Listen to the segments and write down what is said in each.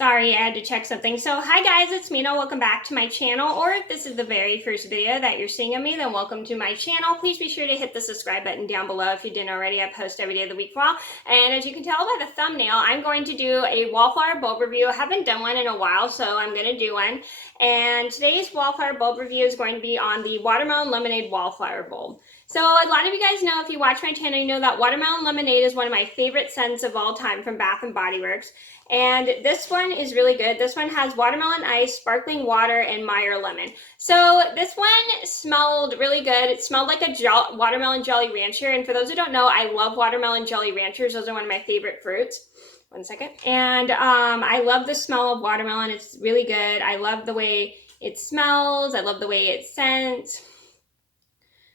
Sorry, I had to check something. So hi guys, it's Mena. Welcome back to my channel. Or if this is the very first video that you're seeing of me, then welcome to my channel. Please be sure to hit the subscribe button down below if you didn't already. I post every day of the week for all. And as you can tell by the thumbnail, I'm going to do a Wallflower bulb review. I haven't done one in a while, so I'm going to do one. And today's Wallflower bulb review is going to be on the Watermelon Lemonade Wallflower bulb. So a lot of you guys know, if you watch my channel, you know that Watermelon Lemonade is one of my favorite scents of all time from Bath & Body Works. And this one is really good. This one has watermelon ice, sparkling water, and Meyer lemon. So this one smelled really good. It smelled like a watermelon Jolly Rancher. And for those who don't know, I love watermelon Jolly Ranchers. Those are one of my favorite fruits. One second. And I love the smell of watermelon. It's really good. I love the way it smells. I love the way it scents.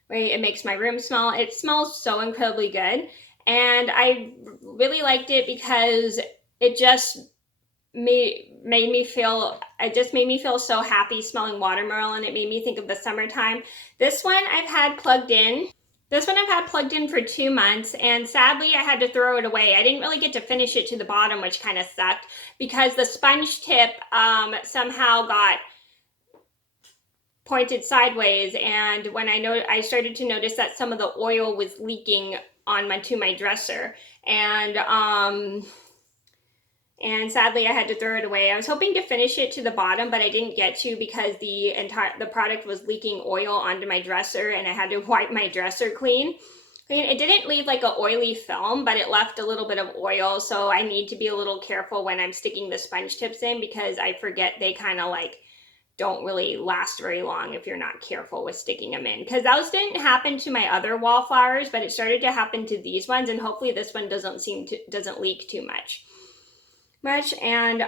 Way it makes my room smell. It smells so incredibly good. And I really liked it because it just made me feel so happy smelling watermelon. It made me think of the summertime. This one I've had plugged in. This one I've had plugged in for 2 months, and sadly I had to throw it away. I didn't really get to finish it to the bottom, which kind of sucked because the sponge tip somehow got pointed sideways, and when I started to notice that some of the oil was leaking onto my dresser, and sadly I had to throw it away. I was hoping to finish it to the bottom, but I didn't get to because the product was leaking oil onto my dresser, and I had to wipe my dresser clean. It didn't leave like an oily film, but it left a little bit of oil, so I need to be a little careful when I'm sticking the sponge tips in because I forget they kind of like don't really last very long if you're not careful with sticking them in. Because those didn't happen to my other wallflowers, but it started to happen to these ones, and hopefully this one doesn't leak too much. And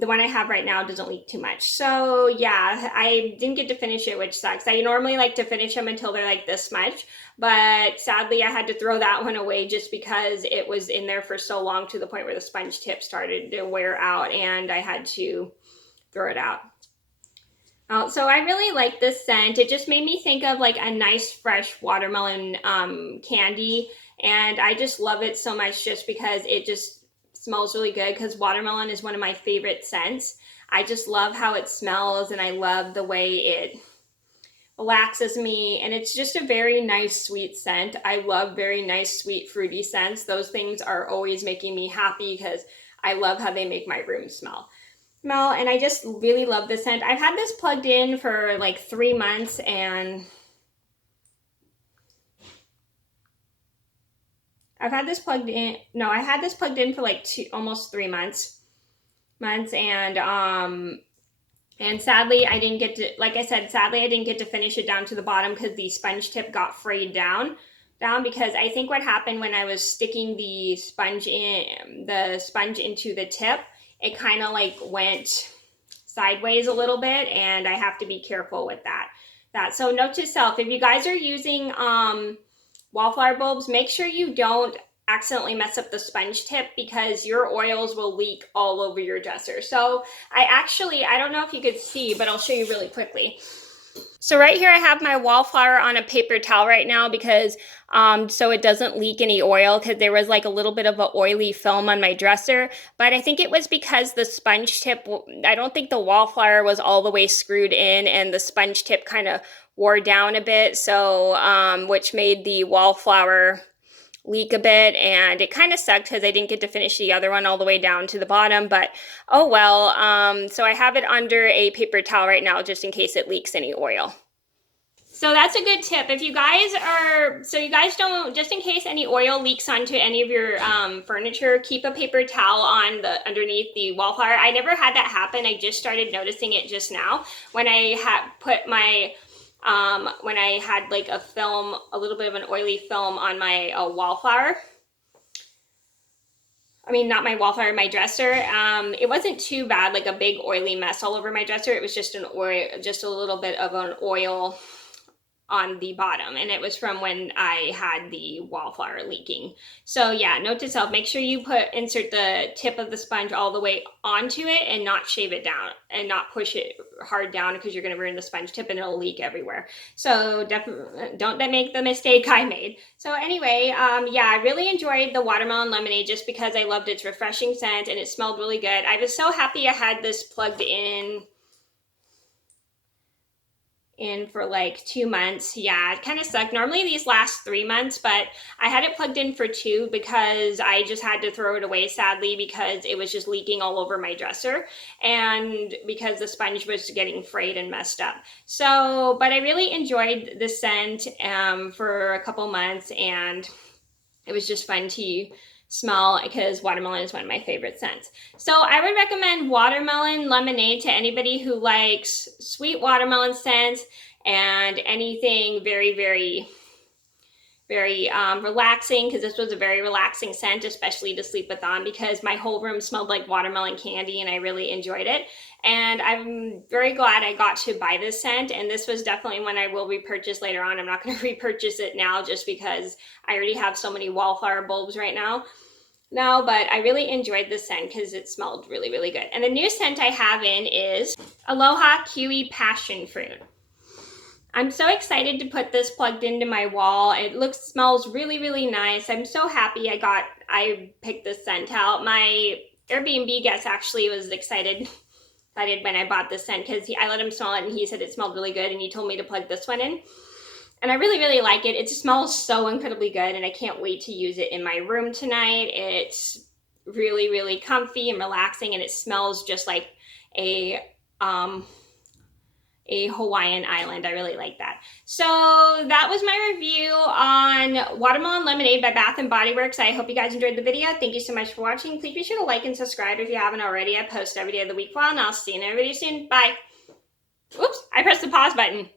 the one I have right now doesn't leak too much. So yeah, I didn't get to finish it, which sucks. I normally like to finish them until they're like this much, but sadly I had to throw that one away just because it was in there for so long to the point where the sponge tip started to wear out, and I had to throw it out. So I really like this scent. It just made me think of like a nice fresh watermelon candy, and I just love it so much just because it just smells really good, because watermelon is one of my favorite scents. I just love how it smells, and I love the way it relaxes me, and it's just a very nice sweet scent. I love very nice sweet fruity scents. Those things are always making me happy because I love how they make my room smell. And I just really love this scent. I've had this plugged in for like 3 months, and I had this plugged in for like almost 3 months, and sadly I didn't get to, like I said, sadly I didn't get to finish it down to the bottom because the sponge tip got frayed down because I think what happened when I was sticking the sponge into the tip, it kind of like went sideways a little bit, and I have to be careful with that. So note to self, if you guys are using wallflower bulbs, make sure you don't accidentally mess up the sponge tip because your oils will leak all over your dresser. So I don't know if you could see, but I'll show you really quickly. So right here I have my wallflower on a paper towel right now because so it doesn't leak any oil, because there was like a little bit of an oily film on my dresser. But I think it was because the sponge tip, I don't think the wallflower was all the way screwed in, and the sponge tip kind of wore down a bit, so which made the wallflower leak a bit, and it kind of sucked because I didn't get to finish the other one all the way down to the bottom, but oh well. So I have it under a paper towel right now just in case it leaks any oil. So that's a good tip. If you guys don't, just in case any oil leaks onto any of your furniture, keep a paper towel on underneath the wallflower. I never had that happen. I just started noticing it just now when I had put my when I had like a little bit of an oily film on my wallflower. I mean, not my wallflower, my dresser. It wasn't too bad, like a big oily mess all over my dresser. It was just a little bit of an oil on the bottom, and it was from when I had the Wallflower leaking. So yeah, note to self, make sure you insert the tip of the sponge all the way onto it and not shave it down and not push it hard down, because you're going to ruin the sponge tip and it'll leak everywhere. So definitely don't make the mistake I made. So anyway, yeah, I really enjoyed the watermelon lemonade just because I loved its refreshing scent and it smelled really good. I was so happy I had this plugged in for like 2 months. Yeah, it kind of sucked. Normally these last 3 months, but I had it plugged in for 2 because I just had to throw it away, sadly, because it was just leaking all over my dresser and because the sponge was getting frayed and messed up. So, but I really enjoyed the scent for a couple months, and it was just fun to smell because watermelon is one of my favorite scents. So I would recommend watermelon lemonade to anybody who likes sweet watermelon scents and anything very, very, very relaxing, because this was a very relaxing scent, especially to sleep with on, because my whole room smelled like watermelon candy and I really enjoyed it. And I'm very glad I got to buy this scent, and this was definitely one I will repurchase later on. I'm not going to repurchase it now just because I already have so many Wallflower bulbs right now. But I really enjoyed this scent because it smelled really, really good. And the new scent I have in is Aloha Kiwi Passion Fruit. I'm so excited to put this plugged into my wall. It smells really, really nice. I'm so happy I picked this scent out. My Airbnb guest actually was excited when I bought this scent because I let him smell it and he said it smelled really good, and he told me to plug this one in. And I really, really like it. It smells so incredibly good, and I can't wait to use it in my room tonight. It's really, really comfy and relaxing, and it smells just like a Hawaiian island. I really like that. So that was my review on Watermelon Lemonade by Bath & Body Works. I hope you guys enjoyed the video. Thank you so much for watching. Please be sure to like and subscribe if you haven't already. I post every day of the week. Well, and I'll see you in a video soon. Bye. Oops, I pressed the pause button.